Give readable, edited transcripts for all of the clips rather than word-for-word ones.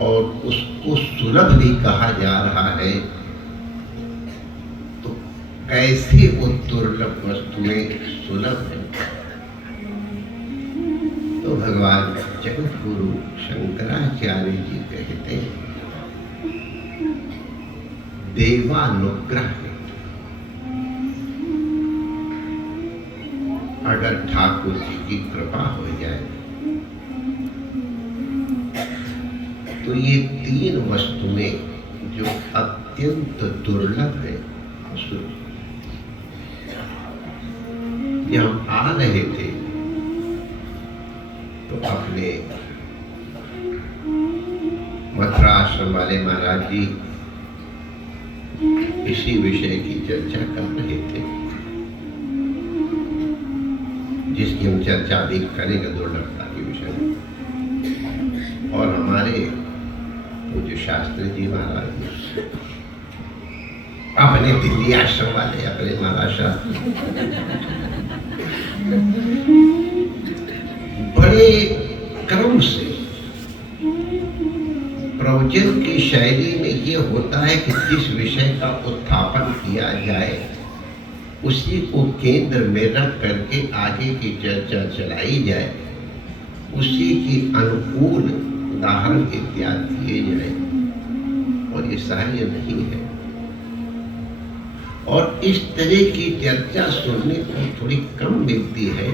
और उसको सुलभ भी कहा जा रहा है, तो कैसे वो दुर्लभ वस्तुएं सुलभ है? तो भगवान जगत गुरु शंकराचार्य जी कहते हैं, देवानुग्रह है। अगर ठाकुर जी की कृपा हो जाए तो ये तीन वस्तुएं जो अत्यंत दुर्लभ है, जब हम आ रहे थे तो अपने मथुरा आश्रम वाले महाराज जी इसी विषय की चर्चा कर रहे थे, जिसकी हम चर्चा भी करेंगे दुर्लभता के विषय में। और हमारे पूज्य शास्त्री जी महाराज अपने दिल्ली आश्रम वाले अपने महाराज शास्त्री बड़े क्रम से प्रवचन की शैली में ये होता है कि जिस विषय का उत्थापन किया जाए उसी को केंद्र में रख करके आगे की चर्चा चलाई जाए, उसी के अनुकूल उदाहरण इत्यादि दिए जाए, और ये सहाय नहीं है। और इस तरह की चर्चा सुनने को थोड़ी कम मिलती है,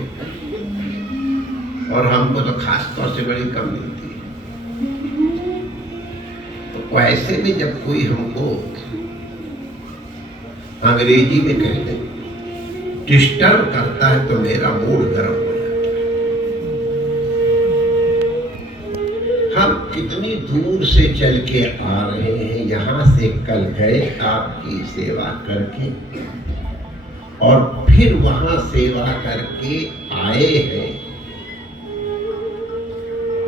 और हमको तो खास तौर से बड़ी कम मिलती है। तो ऐसे में जब कोई हमको अंग्रेजी में कहते हैं डिस्टर्ब करता है तो मेरा मूड गर्म हो जाता है। हम कितनी दूर से चल के आ रहे हैं, यहां से कल गए आपकी सेवा करके, और फिर वहां सेवा करके आए हैं।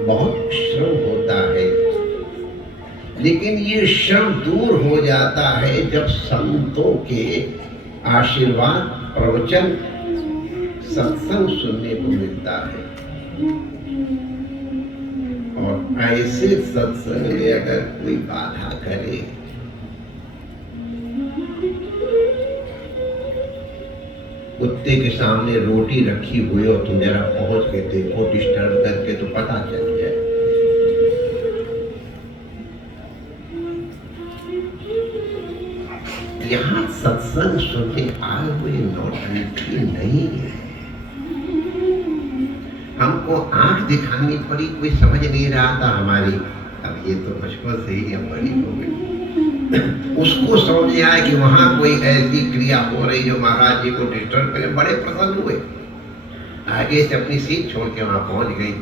बहुत श्रम होता है, लेकिन ये श्रम दूर हो जाता है जब संतों के आशीर्वाद, प्रवचन, सत्संग सुनने को मिलता है। और ऐसे सत्संग में अगर कोई बाधा करे, कुत्ते के सामने रोटी रखी हुई और तुम जरा पहुंच के देखो डिस्टर्ब करके, तो पता चल जाए। यहाँ सत्संग सुनने आए हुए नौटंकी नहीं है। हमको आंख दिखानी पड़ी, कोई समझ नहीं रहा था हमारी, अब ये तो बचपन से ही हम बड़ी हो गई। उसको समझ आया कि वहां कोई ऐसी क्रिया हो रही जो महाराज जी को डिस्टर्ब करे, बड़े प्रसन्न हुए। आगे से अपनी सीट छोड़ के वहां पहुंच गई।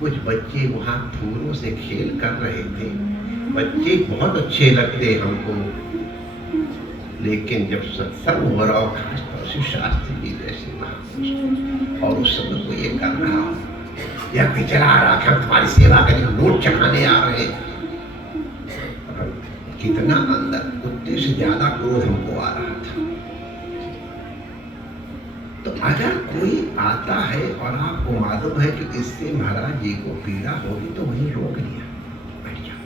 कुछ बच्चे वहां फूलों से खेल कर रहे थे। बच्चे बहुत अच्छे लगते हमको, लेकिन जब सत्संग हो रहा हो, खासतौर से शास्त्री जी जैसे महापुरुष, और उस समय को ये कर रहा हो या कोई चला रहा कि हम तुम्हारी सेवा करें, नोट चखाने आ रहे हैं, कितना अंदर कुत्ते से ज्यादा क्रोध हमको आ रहा था। तो अगर कोई आता है और आपको मालूम है कि इससे महाराज जी को पीड़ा होगी, तो वही रोक लिया, बैठ जाओ।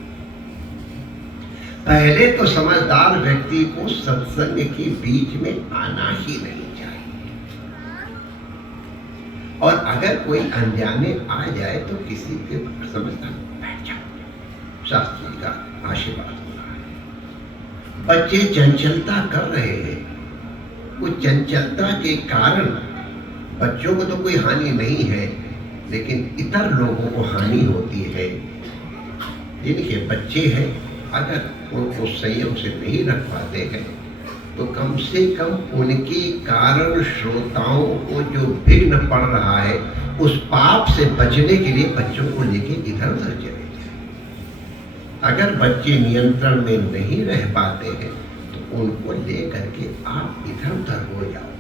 पहले तो समझदार व्यक्ति को सत्संग के बीच में आना ही नहीं चाहिए, और अगर कोई अनजाने आ जाए तो किसी के समझदार बैठ जाओ, शास्त्री का आशीर्वाद हो रहा है। बच्चे चंचलता कर रहे हैं, कुछ चंचलता के कारण बच्चों को तो कोई हानि नहीं है, लेकिन इतर लोगों को हानि होती है। जिनके बच्चे हैं, अगर उनको संयम से नहीं रख पाते हैं, तो कम से कम उनके कारण श्रोताओं को जो विघ्न पड़ रहा है, उस पाप से बचने के लिए बच्चों को लेके इधर उधर चले जाए। अगर बच्चे नियंत्रण में नहीं रह पाते हैं, तो उनको लेकर के आप इधर उधर हो जाओ,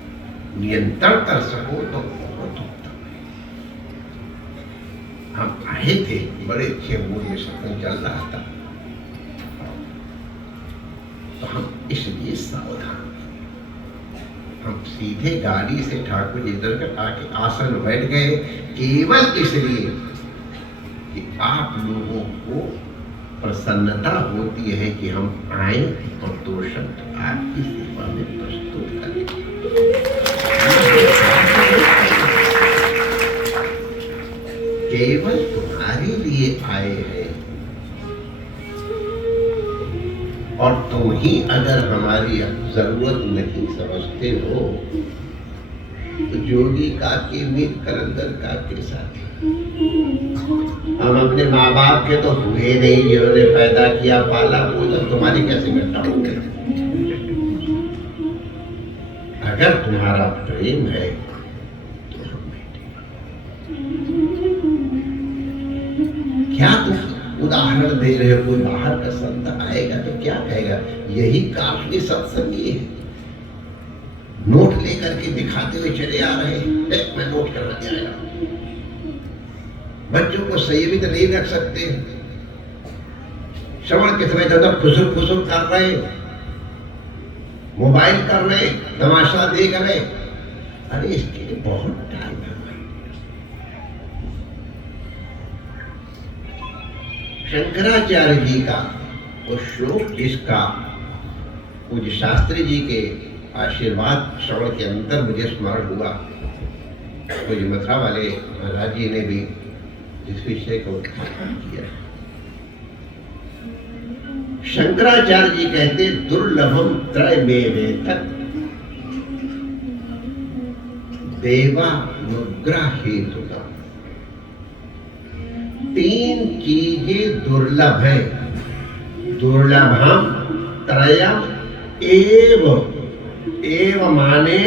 नियंत्रण कर सको तो बहुत उत्तम है। हम आए थे, बड़े अच्छे मूड में सत्संग चल रहा था, तो हम इसलिए सावधान, हम सीधे गाड़ी से ठाकुर जी इधर आके आसन बैठ गए, केवल इसलिए कि आप लोगों को प्रसन्नता होती है कि हम आए और 2 शब्द आपकी सेवा में प्रस्तुत करें। केवल तुम्हारे लिए आए हैं, और तुम ही अगर हमारी जरूरत नहीं समझते हो तो जोगी काके मीत कलंदर काके साथ। हम अपने माँ बाप के तो हुए नहीं, जिन्होंने पैदा किया पाला पोसा, तुम्हारी कैसे मिटाओगे? अगर तुम्हारा प्रेम है तो हम क्या तुम उदाहरण दे रहे हो? कोई बाहर का संत आएगा तो क्या कहेगा? यही काफी सत्संगी है, नोट लेकर के दिखाते हुए चले आ रहे हैं, मैं नोट करवा आया। बच्चों को संयमित नहीं रख सकते, श्रवण के समय ज्यादा फुसुर फुसुर कर रहे, मोबाइल कर रहे, तमाशा देख रहे। अरे इसके लिए बहुत टाइम है। शंकराचार्य जी का वो श्लोक जिसका पूज्य शास्त्री जी के आशीर्वाद श्रवण के अंदर मुझे स्मरण हुआ, पूज्य मथुरा वाले महाराज जी ने भी इस विषय को उद्घाटन किया। शंकराचार्य जी कहते दुर्लभम त्रयमेवेतत् देवानुग्रह हेतुना। 3 चीजें दुर्लभ है। दुर्लभम त्रयम एव माने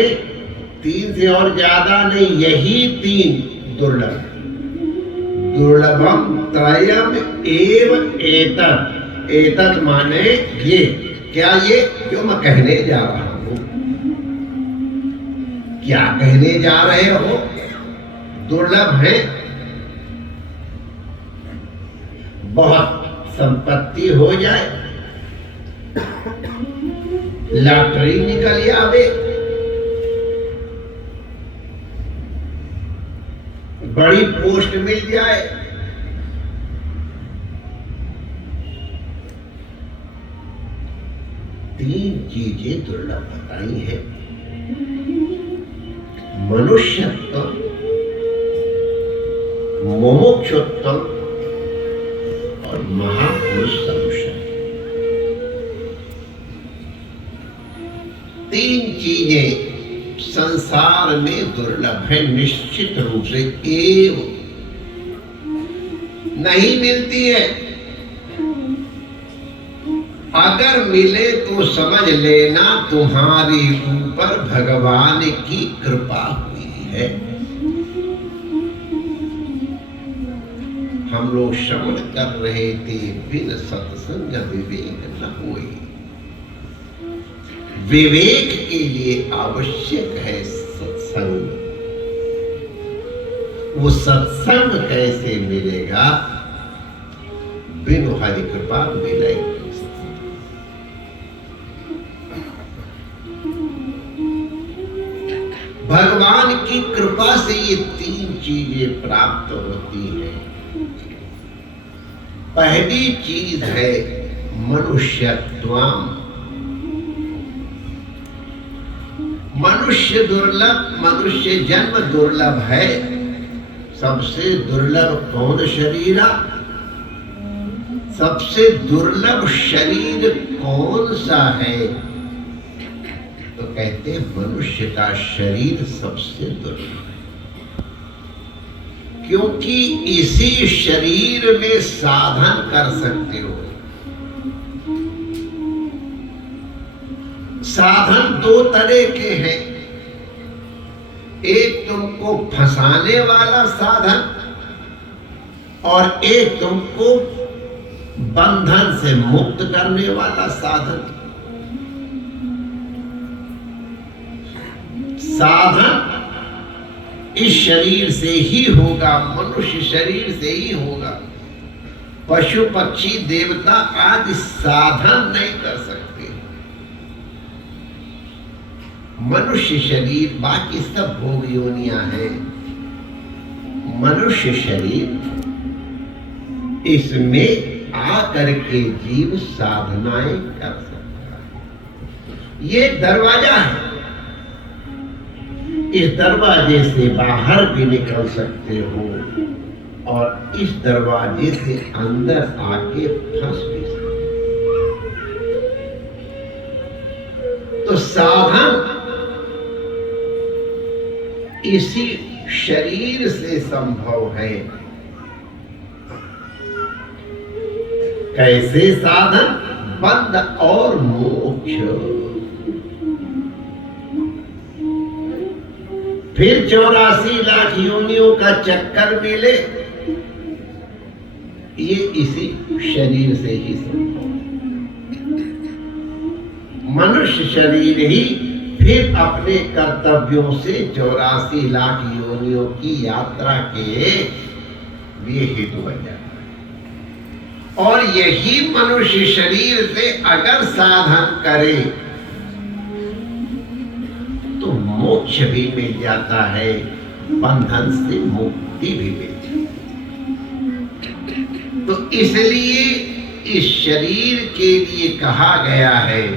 3 से और ज्यादा नहीं, यही 3 दुर्लभ। दुर्लभम त्रयम एव एतत्। एतत् माने ये, क्या ये जो मैं कहने जा रहा हूं? क्या कहने जा रहे हो? दुर्लभ है। बहुत संपत्ति हो जाए, लॉटरी निकल आवे, बड़ी पोस्ट मिल जाए, तीन चीजें दुर्लभ बताई हैं। मनुष्यत्व, मुमुक्षुत्व और महापुरुष संशय। 3 चीजें संसार में दुर्लभ है, निश्चित रूप से एवं नहीं मिलती है। अगर मिले तो समझ लेना तुम्हारे ऊपर भगवान की कृपा हुई है। हम लोग श्रवण कर रहे थे, बिन सत्संग विवेक न हुए। विवेक के लिए आवश्यक है सत्संग। वो सत्संग कैसे मिलेगा? बिनु हरि कृपा मिलेगी। भगवान की कृपा से ये 3 चीजें प्राप्त होती हैं। पहली चीज है मनुष्यत्वम। मनुष्य दुर्लभ, मनुष्य जन्म दुर्लभ है। सबसे दुर्लभ कौन शरीर? सबसे दुर्लभ शरीर कौन सा है? तो कहते हैं मनुष्य का शरीर सबसे दुर्लभ है, क्योंकि इसी शरीर में साधन कर सकते हो। साधन 2 तरह के हैं, एक तुमको फंसाने वाला साधन और एक तुमको बंधन से मुक्त करने वाला साधन। साधन इस शरीर से ही होगा, मनुष्य शरीर से ही होगा। पशु पक्षी देवता आदि साधन नहीं कर सकते। मनुष्य शरीर, बाकी सब भोग योनियां हैं। मनुष्य शरीर, इसमें आकर के जीव साधनाएं कर सकता है। ये दरवाजा है, इस दरवाजे से बाहर भी निकल सकते हो और इस दरवाजे से अंदर आके फंस भी सकते हो। तो साधन इसी शरीर से संभव है। कैसे साधन? बंध और मोक्ष। फिर 84 लाख योनियों का चक्कर मिले, ये इसी शरीर से ही संभव है। मनुष्य शरीर ही फिर अपने कर्तव्यों से 84 लाख योनियों की यात्रा के लिए हेतु बन जाता है। और यही मनुष्य शरीर से अगर साधन करे तो मोक्ष भी मिल जाता है, बंधन से मुक्ति भी मिल जाती है। तो इसलिए इस शरीर के लिए कहा गया है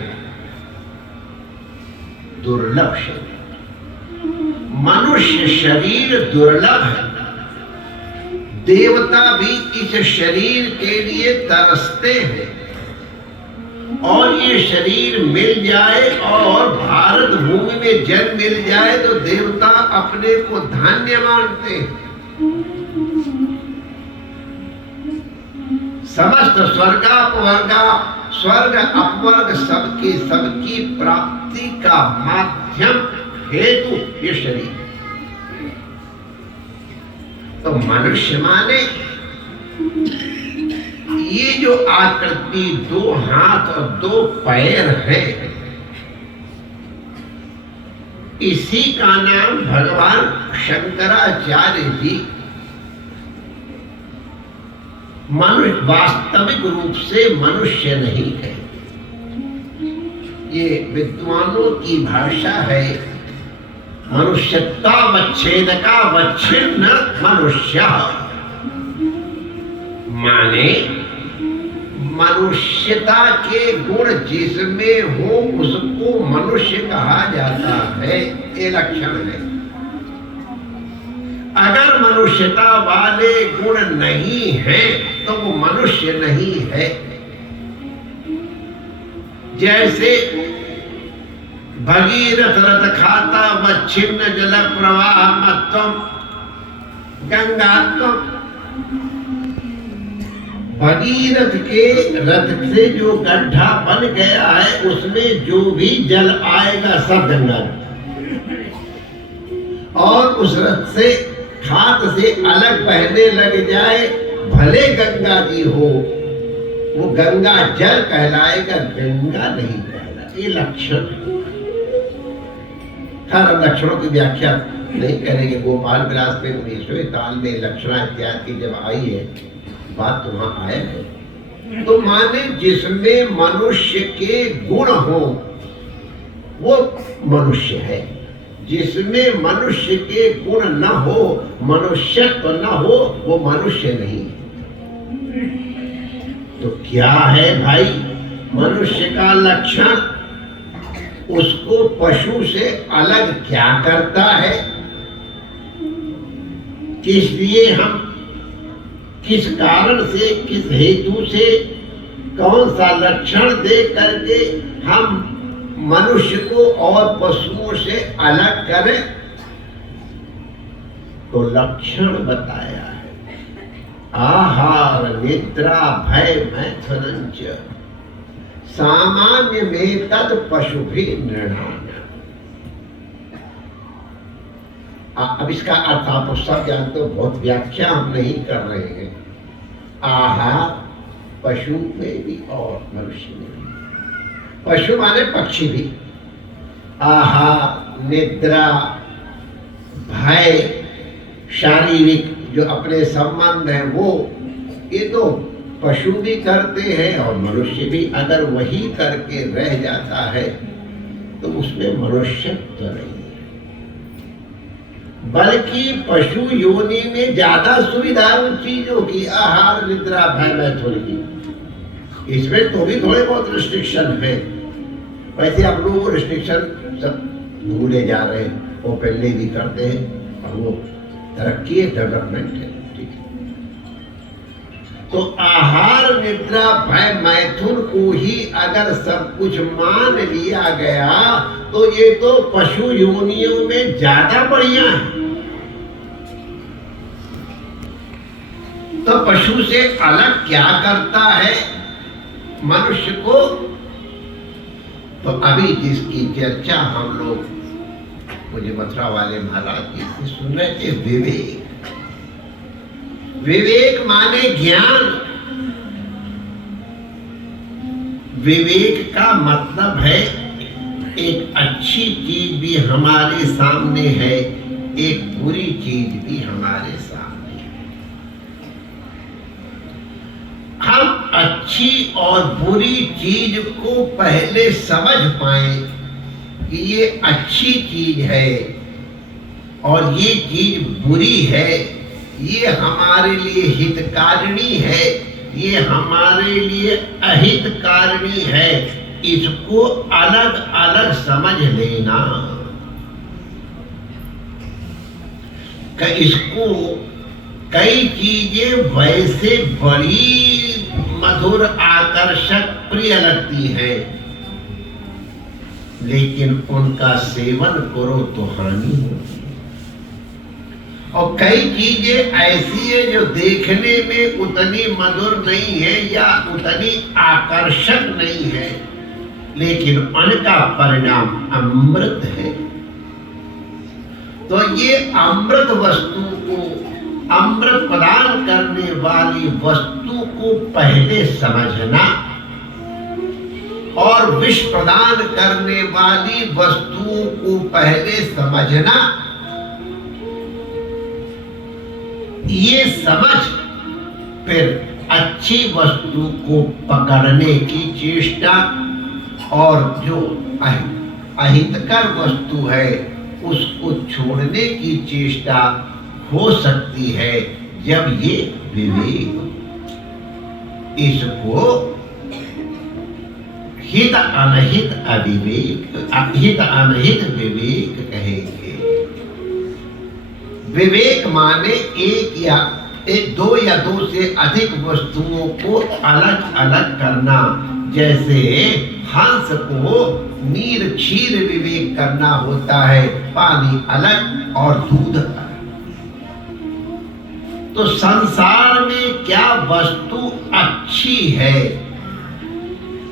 दुर्लभ शरीर। मनुष्य शरीर दुर्लभ है। देवता भी इस शरीर के लिए तरसते हैं और ये शरीर मिल जाए और भारत भूमि में जन्म मिल जाए तो देवता अपने को धन्य मानते हैं। समस्त स्वर्ग अपवर्ग सबकी प्राप्ति का माध्यम हेतु ये शरीर। तो मनुष्य माने ये जो आकृति 2 हाथ और 2 पैर है, इसी का नाम भगवान शंकराचार्य जी मनुष्य वास्तविक रूप से मनुष्य नहीं है। ये विद्वानों की भाषा है। मनुष्यता वच्छेदका वच्छिन्न मनुष्य, माने मनुष्यता के गुण जिसमें हो उसको मनुष्य कहा जाता है। ये लक्षण है। अगर मनुष्यता वाले गुण नहीं है तो वो मनुष्य नहीं है। जैसे भगीरथ रथ खाता वच्छिन्न जल प्रवाह मत्वम गंगात्वम। भगीरथ के रथ से जो गड्ढा बन गया है उसमें जो भी जल आएगा सब गंगा, और उस रथ से खाद से अलग बहने लग जाए भले गंगा जी हो, वो गंगा जल कहलाएगा, गंगा नहीं कहलाएगा। ये लक्षण है। हर लक्षणों की व्याख्या नहीं करेंगे। गोपाल विलास में 19वें काल में लक्षणा इत्यादि जब आई है बात तो वहां आया है। तो माने जिसमें मनुष्य के गुण हो वो मनुष्य है, जिसमें मनुष्य के गुण न हो, मनुष्यत्व न हो, वो मनुष्य नहीं। तो क्या है भाई मनुष्य का लक्षण? उसको पशु से अलग क्या करता है? किस लिए हम, किस कारण से, किस हेतु से, कौन सा लक्षण दे करके हम मनुष्य को और पशुओं से अलग करें? तो लक्षण बताया है। आहार निद्रा भय मैथुनंच सामान्य में तद पशु भी निर्णान। अब इसका अर्थ आप सब जानते हो, बहुत व्याख्या हम नहीं कर रहे हैं। आहार पशु में भी और मनुष्य में भी। पशु माने पक्षी भी। आहार निद्रा भय शारीरिक जो अपने संबंध है वो, ये तो पशु भी करते हैं और मनुष्य भी। अगर वही करके रह जाता है तो उसमें मनुष्यत्व नहीं है, बल्कि पशु योनि में ज्यादा सुविधा उन चीजों की, आहार निद्रा भय मैथुन की। इसमें तो भी थोड़े बहुत रिस्ट्रिक्शन है। वैसे आप लोगों को रिस्ट्रिक्शन सब भूले जा रहे हैं, वो पहले भी करते हैं और वो तरक्की है, डेवलपमेंट है। ठीक है, तो आहार निद्रा भय मैथुन को ही अगर सब कुछ मान लिया गया तो ये तो पशु योनियों में ज्यादा बढ़िया है। तो पशु से अलग क्या करता है मनुष्य को? तो अभी जिसकी चर्चा हम लोग मुझे मथुरा वाले महाराज जी से सुन रहे थे, विवेक। विवेक माने ज्ञान। विवेक का मतलब है एक अच्छी चीज भी हमारे सामने है, एक बुरी चीज भी हमारे सामने है। हम अच्छी और बुरी चीज को पहले समझ पाए कि ये अच्छी चीज है और ये चीज बुरी है, ये हमारे लिए हितकारिणी है, ये हमारे लिए अहितकारिणी है, इसको अलग अलग समझ लेना। इसको कई चीजें वैसे बड़ी मधुर, आकर्षक, प्रिय लगती है, लेकिन उनका सेवन करो तो हानि होगी। और कई चीजें ऐसी है जो देखने में उतनी मधुर नहीं है या उतनी आकर्षक नहीं है, लेकिन उनका परिणाम अमृत है। तो ये अमृत वस्तु को, अमृत प्रदान करने वाली वस्तु को पहले समझना और विष प्रदान करने वाली वस्तुओं को पहले समझना, ये समझ फिर अच्छी वस्तु को पकड़ने की चेष्टा, और जो अहितकर वस्तु है उसको छोड़ने की चेष्टा हो सकती है जब ये विवेक, इसको हित अनहित अविवेक, हित अनहित विवेक कहेंगे। विवेक माने दो या दो से अधिक वस्तुओं को अलग अलग करना। जैसे हंस को नीर क्षीर विवेक करना होता है, पानी अलग और दूध अलग। तो संसार में क्या वस्तु अच्छी है,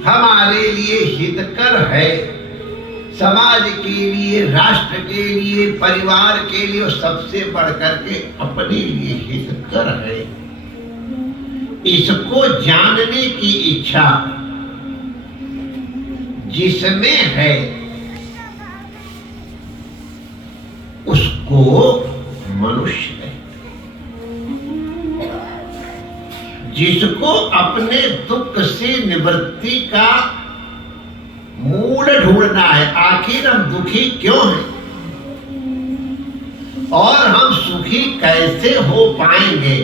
हमारे लिए हितकर है, समाज के लिए, राष्ट्र के लिए, परिवार के लिए, और सबसे बढ़कर के अपने लिए हितकर है, इसको जानने की इच्छा जिसमें है उसको मनुष्य है। जिसको अपने दुख से निवृत्ति का मूल ढूंढना है, आखिर हम दुखी क्यों हैं और हम सुखी कैसे हो पाएंगे,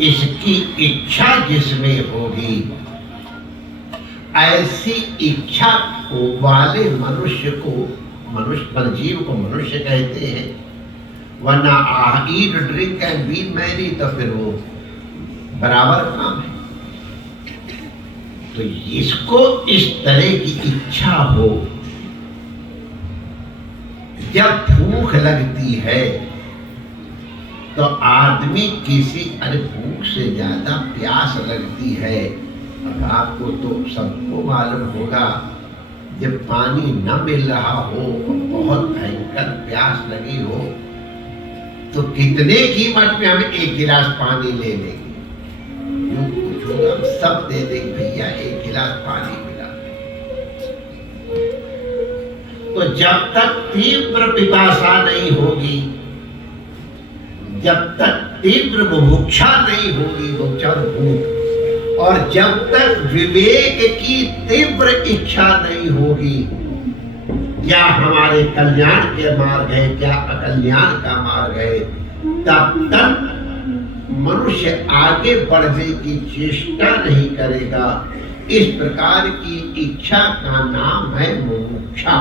इसकी इच्छा जिसमें होगी, ऐसी इच्छा को वाले मनुष्य को, मनुष्य जीव को मनुष्य कहते हैं। वरना eat drink and B Mary तो फिर वो बराबर काम है। तो इसको इस तरह की इच्छा हो, जब भूख लगती है तो आदमी किसी, अरे भूख से ज्यादा प्यास लगती है। अब आपको तो सबको मालूम होगा, जब पानी न मिल रहा हो और बहुत भयंकर प्यास लगी हो तो कितने कीमत में हम एक गिलास पानी ले लेंगे। यूं कुछ होगा, हम सब दे देंगे, भैया एक गिलास पानी मिला। तो जब तक तीव्र पिपासा नहीं होगी, जब तक तीव्र बुभुक्षा नहीं होगी, भूख, और जब तक विवेक की तीव्र इच्छा नहीं होगी, क्या हमारे कल्याण के मार्ग है, क्या अकल्याण का मार्ग है, तब तक मनुष्य आगे बढ़ने की चेष्टा नहीं करेगा। इस प्रकार की इच्छा का नाम है मुमुक्षा।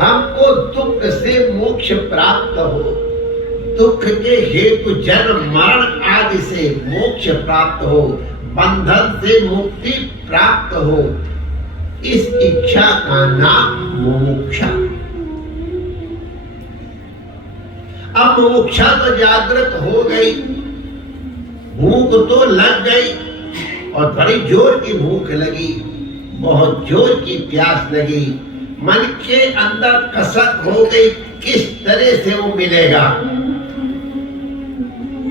हमको दुख से मोक्ष प्राप्त हो, दुख के हेतु जन्म मरण आदि से मोक्ष प्राप्त हो, बंधन से मुक्ति प्राप्त हो, इस इच्छा का नाम मुमुक्षा। अब मुमुक्षा तो जागृत हो गई, भूख तो लग गई और बड़ी जोर की भूख लगी, बहुत जोर की प्यास लगी, मन के अंदर कसक हो गई किस तरह से वो मिलेगा।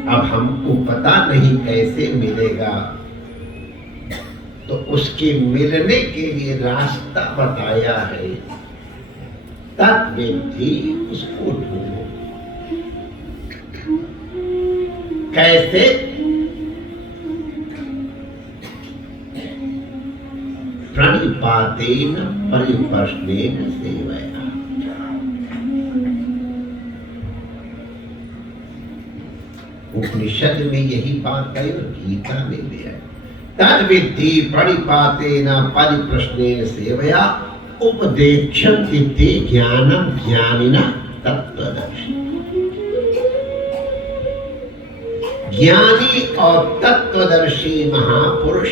अब हमको पता नहीं कैसे मिलेगा, तो उसके मिलने के लिए रास्ता बताया है। तत्विधि, उसको ढूंढो। कैसे? प्रणिपातेन परिप्रश्नेन सेवया। उपनिषद में यही बात है और गीता में भी है। तद्विद्धि प्रणिपातेन परिप्रश्नेन सेवया उपदेक्षन्ति ते ज्ञानं ज्ञानिनः तत्त्वदर्शी। ज्ञानी और तत्वदर्शी महापुरुष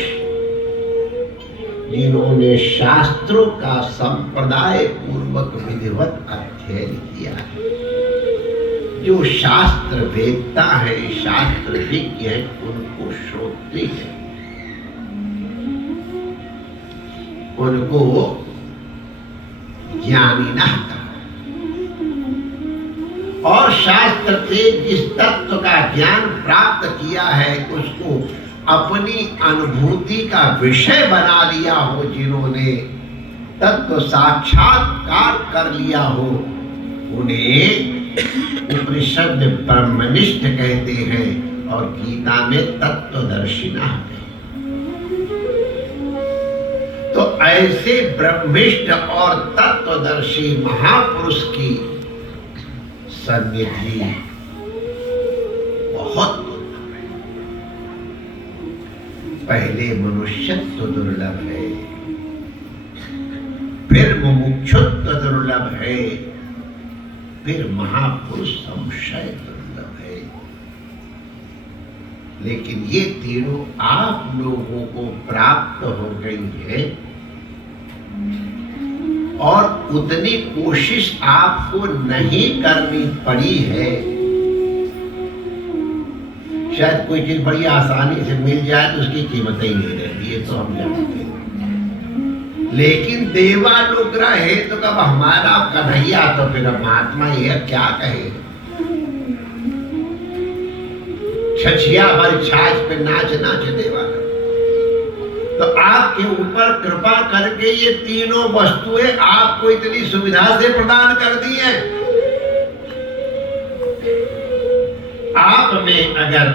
जिन्होंने शास्त्रों का संप्रदाय पूर्वक विधिवत अध्ययन किया है, जो शास्त्र वेदता है, शास्त्र विज्ञ है, उनको श्रोत्री है, उनको ज्ञानी न कहा। और शास्त्र से जिस तत्व का ज्ञान प्राप्त किया है, उसको अपनी अनुभूति का विषय बना लिया हो, जिन्होंने तत्व साक्षात्कार कर लिया हो, उन्हें उपनिषद में ब्रह्मनिष्ठ कहते हैं और गीता में तत्वदर्शिना कहते हैं। तो ऐसे ब्रह्मिष्ठ और तत्वदर्शी महापुरुष की सन्निधि बहुत दुर्लभ है। पहले मनुष्यत्व दुर्लभ है, फिर मुमुक्षुत्व दुर्लभ है, फिर महापुरुष संशय दुर्लभ है। लेकिन ये तीनों आप लोगों को प्राप्त हो गई है और उतनी कोशिश आपको नहीं करनी पड़ी है। शायद कोई चीज बड़ी आसानी से मिल जाए तो उसकी कीमत ही नहीं रहती है, तो हम जानते हैं। लेकिन देवानुग्रह है तो कब हमारा कन्हैया, तो फिर महात्मा ये क्या कहे। छछिया भर छाछ पे नाच नाच देवानुग्रह। तो आपके ऊपर कृपा करके ये तीनों वस्तुएं आपको इतनी सुविधा से प्रदान कर दी हैं। आप में अगर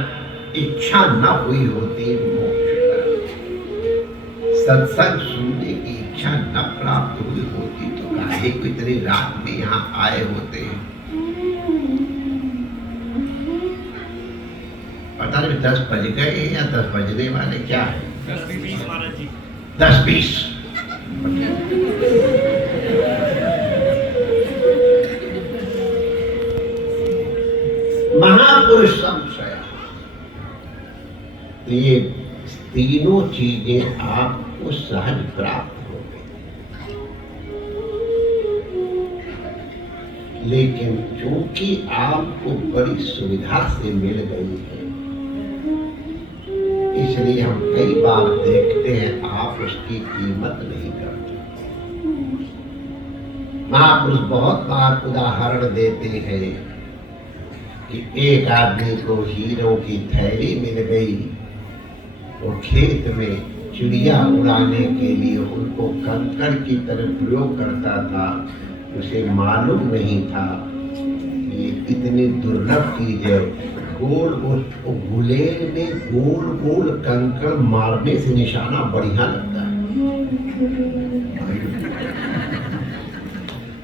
इच्छा न हुई होती मोक्ष का, सत्संग सुनने की इच्छा न प्राप्त हुई होती, तो काहे को इतनी रात में यहाँ आए होते हैं। पता नहीं 10 बज गए या 10 बजने वाले, क्या है? 10-20 महाराज जी। 10-20। महापुरुष संशय। ये तीनों चीजें आपको सहज प्राप्त हो गई, लेकिन चूंकि आपको बड़ी सुविधा से मिल गई है, इसलिए हम कई बार देखते हैं आप उसकी कीमत नहीं करते। महापुरुष बहुत बार उदाहरण देते हैं कि एक आदमी को हीरों की थैली मिल गई, वो खेत में चिड़िया उड़ाने के लिए उनको कंकड़ की तरह प्रयोग करता था। उसे मालूम नहीं था ये इतनी दुर्लभ चीज है। गोल गोल गुलेल में गोल गोल कंकड़ मारने से निशाना बढ़िया लगता है।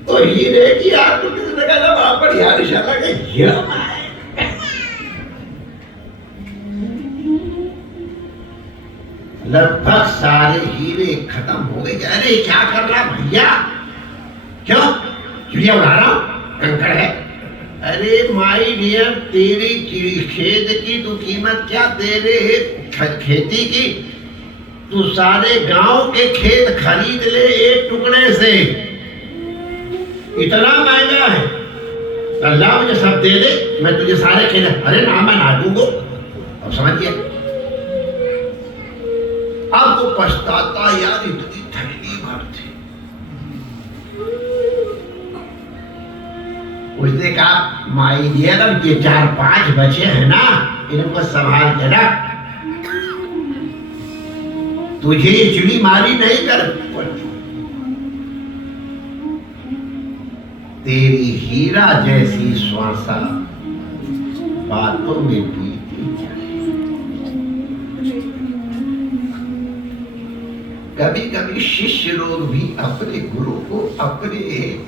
तो हीरे की आकृति से लगा था, वहां बढ़िया निशाना लगे। लगभग सारे हीरे खत्म हो गए। अरे क्या कर रहा भैया, क्यों चिड़िया उड़ा रहा हूं, कंकड़ है। अरे माई डियर, तेरी खेत की तो कीमत क्या, तेरे खेती की तू सारे गांव के खेत खरीद ले एक टुकड़े से, इतना महंगा है। अल्लाह मुझे सब दे दे, मैं तुझे सारे खेत। अरे ना, मैं ना दूंगा। अब समझिए, अब वो पछताता, यार इतनी ठंडी भर थी। उसने कहा माई डियर, अब ये 4-5 बचे हैं ना, इनको संभाल के रख, तुझे ये चिड़ी मारी नहीं कर, तेरी हीरा जैसी श्वासा बातों में बीती जाए। कभी कभी शिष्य लोग भी अपने गुरु को अपने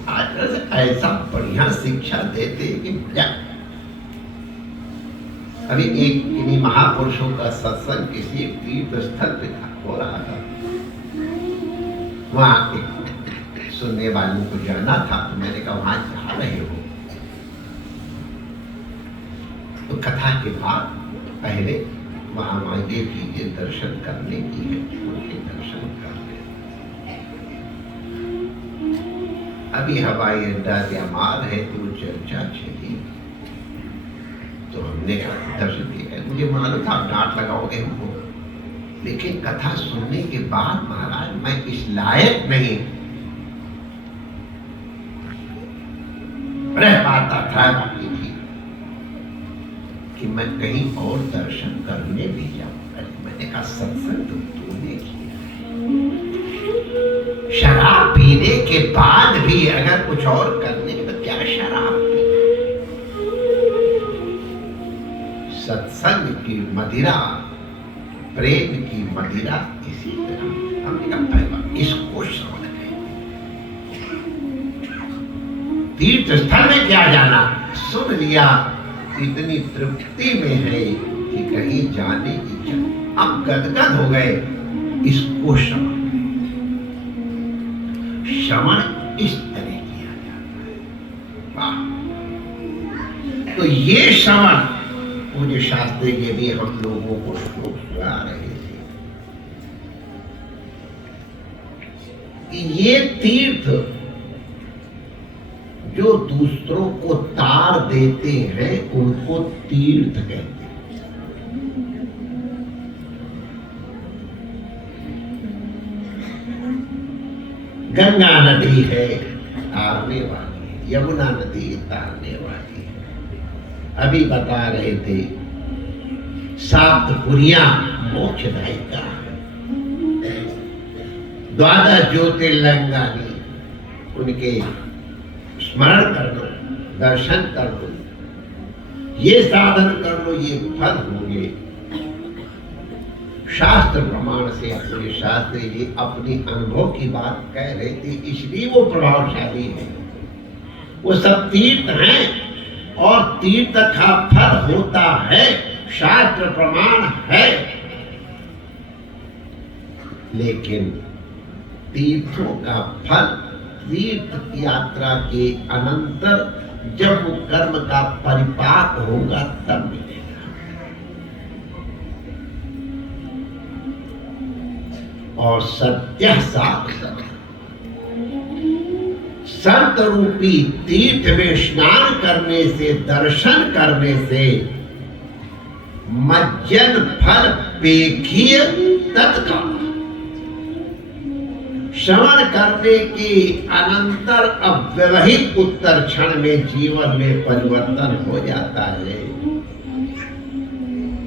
आचरण से ऐसा बढ़िया शिक्षा देते कि क्या। अभी एक इन्हीं महापुरुषों का सत्संग किसी तीर्थ स्थल पे हो रहा था, वहां सुनने वालों को जाना था, तो मैंने कहा वहां जा रहे हो तो कथा के बाद पहले वहां महादेव जी के दर्शन करने की है, उनके दर्शन कर ले। अभी हवाई अड्डा मार है तो चर्चा चली, तो हमने दर्शन किया। मुझे मालूम था डांट लगाओगे हमको, लेकिन कथा सुनने के बाद महाराज मैं इस लायक नहीं रह पाता था कि मैं कहीं और दर्शन करने भी जाऊं। मैंने कहा सत्संग तो तूने किया, शराब पीने के बाद भी अगर कुछ और करने तो क्या शराब पी, सत्संग की मदिरा, प्रेम की मदिरा इसी तरह। हमने कहा पहला इसको समझ गए, तीर्थ स्थल में क्या जाना, सुन लिया, इतनी तृप्ति में है कि कहीं जाने की क्या। अब गदगद हो गए, इसको श्रवण इस तरह किया जाता है। वाह, तो ये श्रवण पूज्य शास्त्री के भी हम लोगों को श्लोक सुना रहे थे कि ये तीर्थ जो दूसरों को तार देते हैं उनको तीर्थ कहते हैं। गंगा नदी है तारने वाली, यमुना नदी तारने वाली है। अभी बता रहे थे सप्तपुरियां मोक्षदायिका है, 12 ज्योतिर्लिंगानी, उनके स्मरण कर लो, दर्शन कर लो, ये साधन कर लो, ये फल होंगे। शास्त्र प्रमाण से अपने शास्त्री जी अपनी अनुभव की बात कह रहे थे, इसलिए वो प्रभावशाली है। वो सब तीर्थ हैं और तीर्थ का फल होता है, शास्त्र प्रमाण है। लेकिन तीर्थों का फल तीर्थ यात्रा के अनंतर जब वो कर्म का परिपाक होगा तब मिलेगा। और सत्य साधन संत रूपी तीर्थ में स्नान करने से, दर्शन करने से मज्जन फल पेखीय तत्काल, श्रवण करने के अनंतर अव्यवहित उत्तर क्षण में जीवन में परिवर्तन हो जाता है।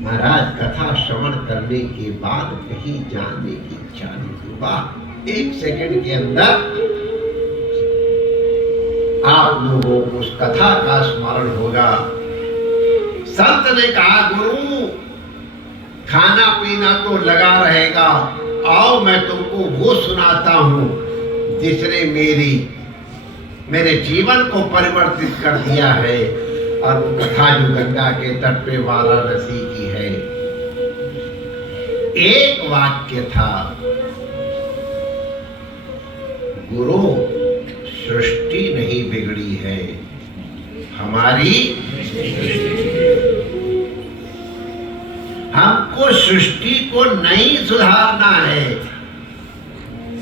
महाराज कथा श्रवण करने के बाद कहीं जाने की इच्छा नहीं हुआ, 1 सेकंड के अंदर आप लोगों को उस कथा का स्मरण होगा। संत ने कहा गुरु खाना पीना तो लगा रहेगा, आओ मैं तुमको वो सुनाता हूं जिसने मेरे जीवन को परिवर्तित कर दिया है। और वो कथा जो गंगा के तट पे वाराणसी की है, एक वाक्य था, गुरु सृष्टि नहीं बिगड़ी है, हमारी हमको सृष्टि को नहीं सुधारना है।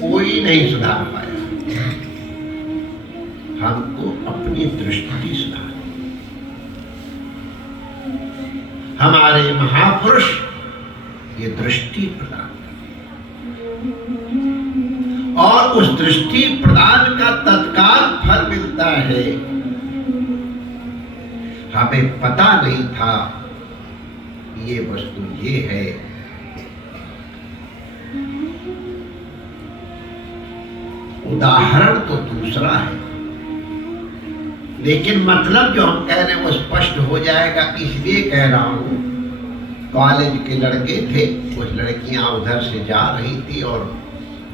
कोई नहीं सुधार पाया, हमको अपनी दृष्टि सुधारनी। हमारे महापुरुष ये दृष्टि प्रदान और उस दृष्टि प्रदान का तत्काल फल मिलता है। हमें पता नहीं था ये वस्तु ये है। उदाहरण तो दूसरा है, लेकिन मतलब जो हम कह रहे हैं वो स्पष्ट हो जाएगा, इसलिए कह रहा हूं। कॉलेज के लड़के थे, कुछ लड़कियां उधर से जा रही थी और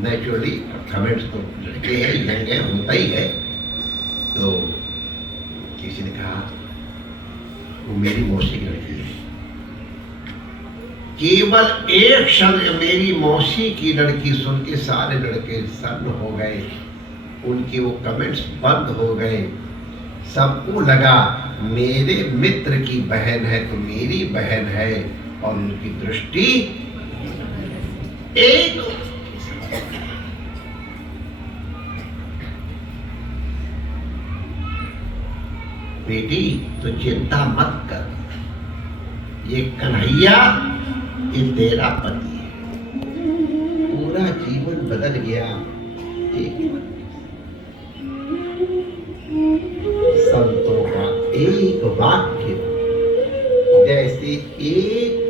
नेचुरली कमेंट्स तो लड़के हैं, लड़के होता ही है। तो किसी ने कहा वो मेरी मौसी की लड़की है। केवल एक शब्द मेरी मौसी की लड़की सुन के सारे लड़के सन्न हो गए, उनके वो कमेंट्स बंद हो गए। सबको लगा मेरे मित्र की बहन है तो मेरी बहन है, और उनकी दृष्टि एक। बेटी तो चिंता मत कर, ये कन्हैया ये तेरा पति है। पूरा जीवन बदल गया एक संतों का एक वाक्य, जैसे एक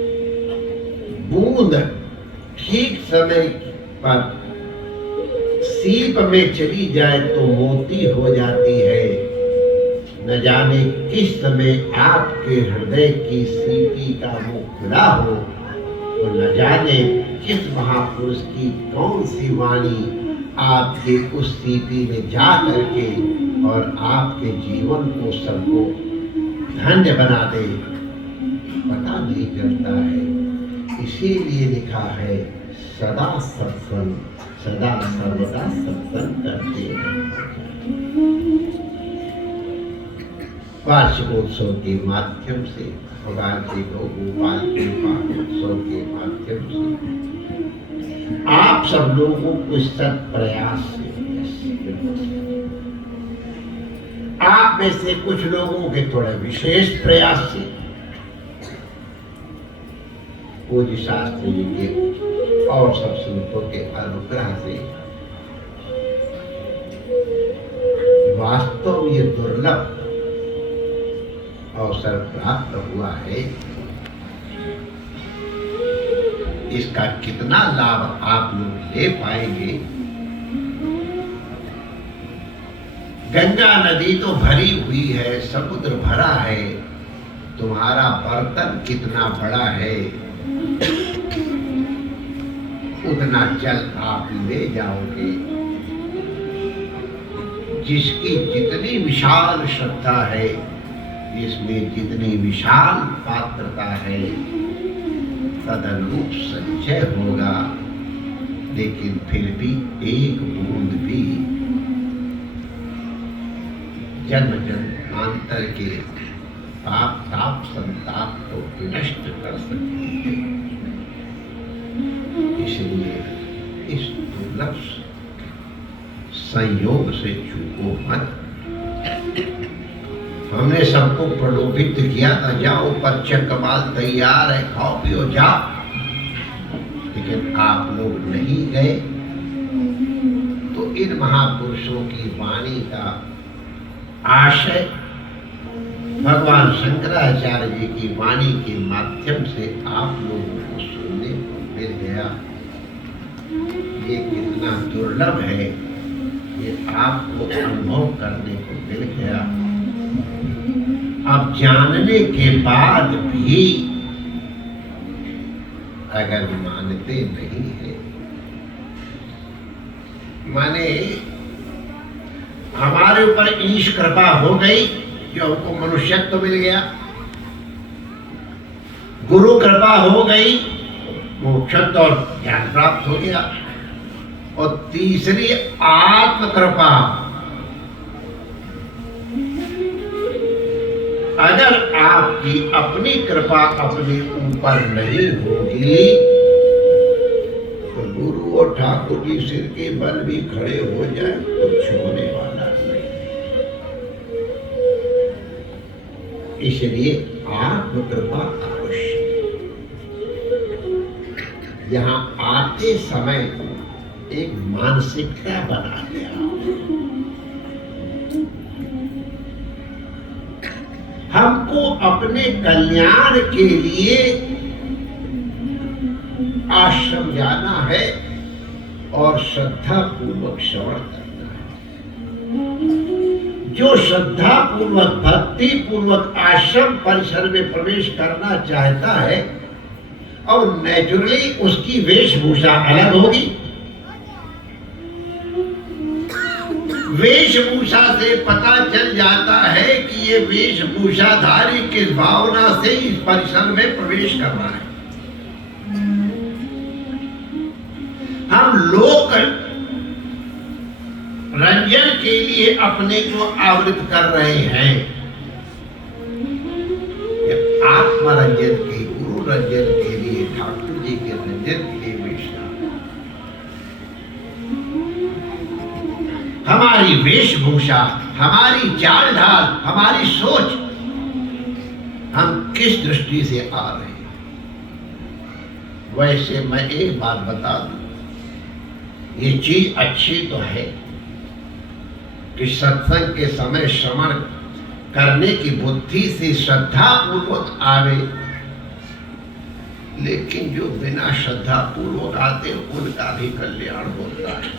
बूंद ठीक समय पर सीप में चली जाए तो मोती हो जाती है। न जाने किस समय आपके हृदय की सीपी का मुंह खुला हो, तो न जाने किस महापुरुष की कौन सी वाणी आपके उस सीपी में जा करके और आपके जीवन को सबको धन्य बना दे, पता नहीं चलता है। इसीलिए लिखा है सदा सत्संग, सदा सर्वदा सत्संग करते हैं। वार्षिकोत्सव के माध्यम से, भगवान के गोपाल के पाठोत्सव के माध्यम से आप सब लोगों को सत प्रयास से, आप में से कुछ लोगों के थोड़े विशेष प्रयास से, पूज्य शास्त्री जी के और सब संतों के अनुग्रह से वास्तव में ये दुर्लभ अवसर प्राप्त हुआ है। इसका कितना लाभ आप लोग ले पाएंगे। गंगा नदी तो भरी हुई है, समुद्र भरा है, तुम्हारा बर्तन कितना बड़ा है उतना जल आप ले जाओगे। जिसकी जितनी विशाल श्रद्धा है, जिसमें जितनी विशाल पात्रता है, तदनुरूप संचय होगा। लेकिन फिर भी एक बूंद भी जन्म जन्मांतर के पाप ताप संताप को विनष्ट कर सकती है। इसलिए इस दुर्लभ संयोग से चूको मत। हमने सबको प्रलोभित किया था, जाओ पच्चीस कमाल तैयार है, खाओ पियो जाओ, लेकिन आप लोग नहीं गए। तो इन महापुरुषों की वाणी का आशय भगवान शंकराचार्य जी की वाणी के माध्यम से आप लोगों को सुनने को मिल गया। ये कितना दुर्लभ है, ये आपको अनुभव करने को मिल गया। अब जानने के बाद भी अगर मानते नहीं है, माने हमारे ऊपर ईश कृपा हो गई जो हमको मनुष्यत्व मिल गया, गुरु कृपा हो गई मोक्षत्व और ज्ञान प्राप्त हो गया। और तीसरी आत्म कृपा। अगर आपकी अपनी कृपा अपने ऊपर नहीं होगी तो गुरु और ठाकुर जी सिर के बल भी खड़े हो जाए, कुछ होने वाला नहीं। इसलिए आत्म कृपा आवश्यक। यहां आते समय एक मानसिकता बना लिया। हमको अपने कल्याण के लिए आश्रम जाना है और श्रद्धा पूर्वक श्रवण करना है। जो श्रद्धा पूर्वक भक्ति पूर्वक आश्रम परिसर में प्रवेश करना चाहता है और नेचुरली उसकी वेशभूषा अलग होगी। वेशभूषा से पता चल जाता है कि ये वेशभूषाधारी किस भावना से इस परिसर में प्रवेश कर रहा है। हम लोक रंजन के लिए अपने को आवृत कर रहे हैं। आत्मरंजन के, गुरु रंजन के लिए, ठाकुर जी के रंजन के लिए हमारी वेशभूषा, हमारी चाल ढाल, हमारी सोच, हम किस दृष्टि से आ रहे हैं। वैसे मैं एक बात बता दूं, ये चीज अच्छी तो है कि सत्संग के समय श्रवण करने की बुद्धि से श्रद्धा पूर्वक आवे, लेकिन जो बिना श्रद्धा पूर्वक आते उनका भी कल्याण होता है।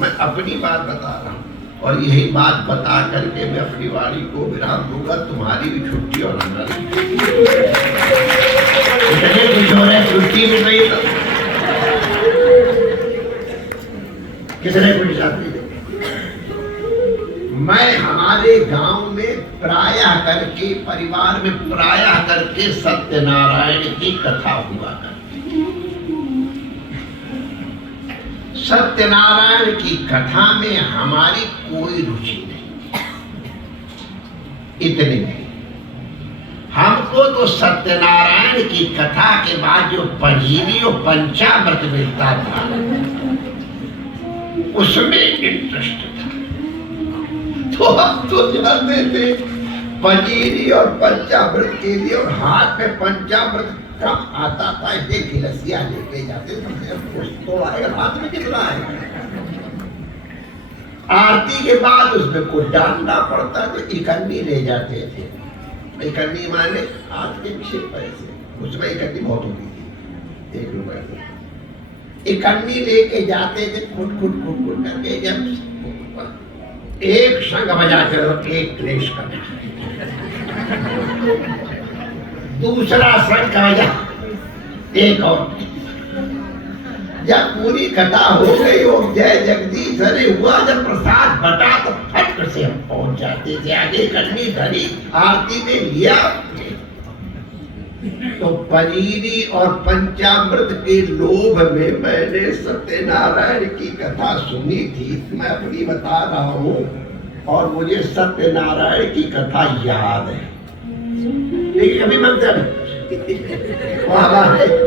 मैं अपनी बात बता रहा हूं और यही बात बता करके मैं अपनी वाणी को विराम दूंगा। तुम्हारी भी छुट्टी और हमारी भी कुछ हो रहा है, छुट्टी मिल रही है। कितने कुछ जाती है। मैं हमारे गांव में प्रायः करके, परिवार में प्रायः करके सत्यनारायण की कथा हुआ करती। सत्यनारायण की कथा में हमारी कोई रुचि नहीं, इतनी नहीं। हमको तो सत्यनारायण की कथा के बाद जो पंजीरी और पंचामृत मिलता था उसमें इंटरेस्ट था। तो हम तो जाते थे पंजीरी और पंचामृत के लिए, और हाथ में पंचामृत कम आता था, एक गिलसिया लेके जाते थे। तो आएगा हाथ में कितना आएगा। आरती के बाद उसमें कुछ डालना पड़ता तो इकन्नी ले जाते थे। इकन्नी माने आज के 6 पैसे, उसमें इकन्नी बहुत होती थी, 1 रुपए। इकन्नी लेके जाते थे, खुट खुट खुट खुट करके। जब एक संग बजा कर एक क्लेश करना, दूसरा संग का बजा एक और। जब पूरी कथा हो गई और जय जगदीश हरे हुआ, जब प्रसाद बटा तो फट से हम पहुंच जाते थे। आगे कन्नी धरी, आरती में लिया तो पनीरी और पंचामृत के लोभ में मैंने सत्यनारायण की कथा सुनी थी। मैं अपनी बता रहा हूँ और मुझे सत्यनारायण की कथा याद है, लेकिन कभी मनते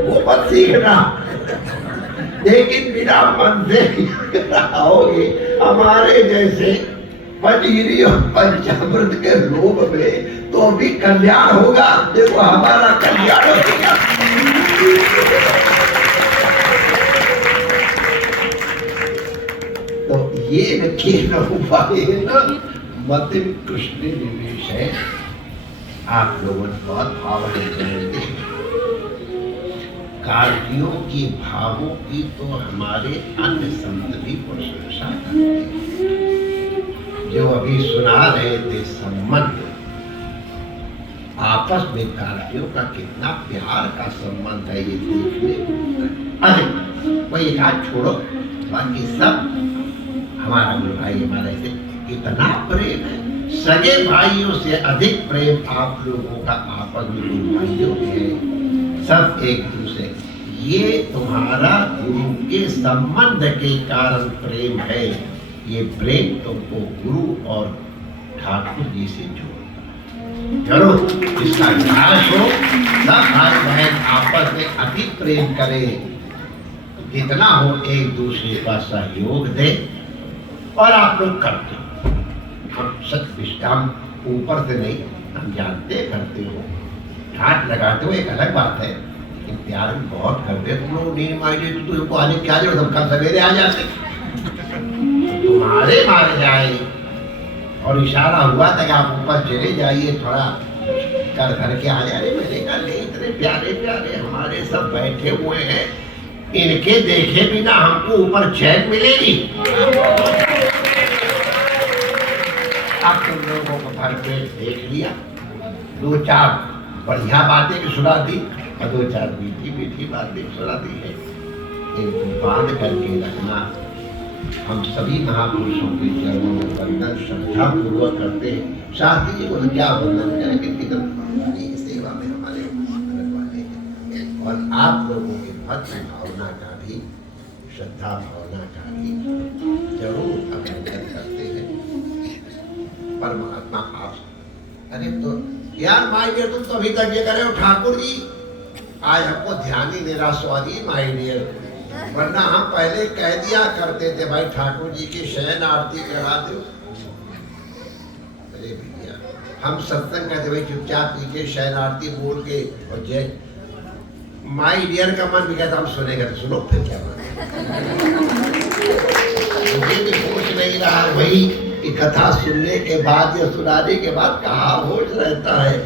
वो मत सीखना। लेकिन बिना मन से रहोगे, हमारे जैसे पनीरी और पंचामृत के लोभ में तो भी कल्याण होगा। देखो हमारा कल्याण होगा। तो ये उपाय न मतिम कृष्ण निवेश है। आप लोगों ने बहुत भाव है। कार्यों की भावों की तो हमारे अन्य संत भी प्रशंसा करते हैं। जो अभी सुना रहे थे संबंध, आपस में कार्यों का कितना प्यार का संबंध है ये देखने। अरे कोई एक हाथ छोड़ो, बाकी सब हमारा गुरु भाई हमारे से इतना प्रेम है। सगे भाइयों से अधिक प्रेम आप लोगों का आपस में गुरु भाइयों में है। सब एक दूसरे ये तुम्हारा गुरु के संबंध के कारण प्रेम है। ये प्रेम तुमको गुरु और ठाकुर जी से जोड़ता है। चलो इसका विनाश हो, सब भाई बहन आपस में अति प्रेम करें, जितना हो एक दूसरे का सहयोग दे। और आप लोग करते हो, हम सत्य हम ऊपर से नहीं, हम जानते करते हो, ठाट लगाते हो एक अलग बात है, लेकिन प्यार भी बहुत करते। तुम लोग नींद मारे तो तुमको आने क्या जरूरत, हम कल सवेरे आ जाते, तुम्हारे मारे जाए। और इशारा हुआ था कि आप ऊपर चले जाइए, थोड़ा कर करके आ जाए। मैंने कहा नहीं, इतने प्यारे प्यारे हमारे सब बैठे हुए हैं, इनके देखे बिना हमको ऊपर चैन मिलेगी। अब तुम लोगों को भरपेट देख लिया, दो चार बढ़िया बातें भी सुना दी और दो चार मीठी मीठी बातें सुना दी है, इनको बांध करके रखना। हम सभी महापुरुषों के चरणों में वंदन श्रद्धा पूर्वक करते हैं। शास्त्री जी को क्या वंदन करें, कितनी सेवा में हमारे वाले हैं। और आप लोगों की भक्ति भावना का भी, श्रद्धा भावना का भी जरूर अभिनंदन करते हैं। परमात्मा आप, अरे तो यार माय डियर, तुम तो अभी तक ये करे हो ठाकुर जी, आज हमको ध्यान ही दे रहा, सॉरी माय डियर, वरना हम पहले कह दिया करते थे भाई ठाकुर जी की शयन आरती करा दो। अरे भैया, हम सत्संग कहते भाई चुपचाप पी के शयन आरती बोल के, और जय माय डियर का मन भी कहता हम सुनेगा तो सुनो, फिर क्या मुझे भी होश नहीं रहा भाई कि कथा सुनने के बाद या सुनाने के बाद कहाँ होश रहता है।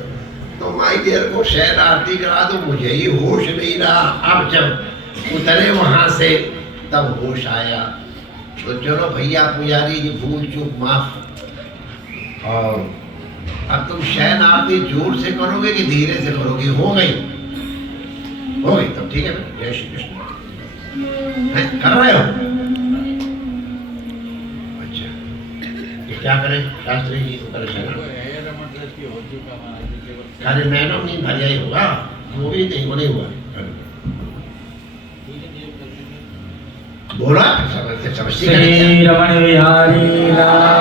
तो माय डियर को शयन आरती करा दो, मुझे ही होश नहीं रहा। अब जब उतरे वहां से तब होश आया। तो चलो भैया पुजारी जी, भूल चूक माफ। और अब तुम शयन आरती जोर से करोगे कि धीरे से करोगे? हो गई, हो गई, तब ठीक है। जय श्री कृष्ण। कर रहे हो? अच्छा, तो क्या करें शास्त्री जी को परेशान? अरे मैंने नहीं भरिया ही होगा, वो भी नहीं होने हुआ। बोला समझते समझते।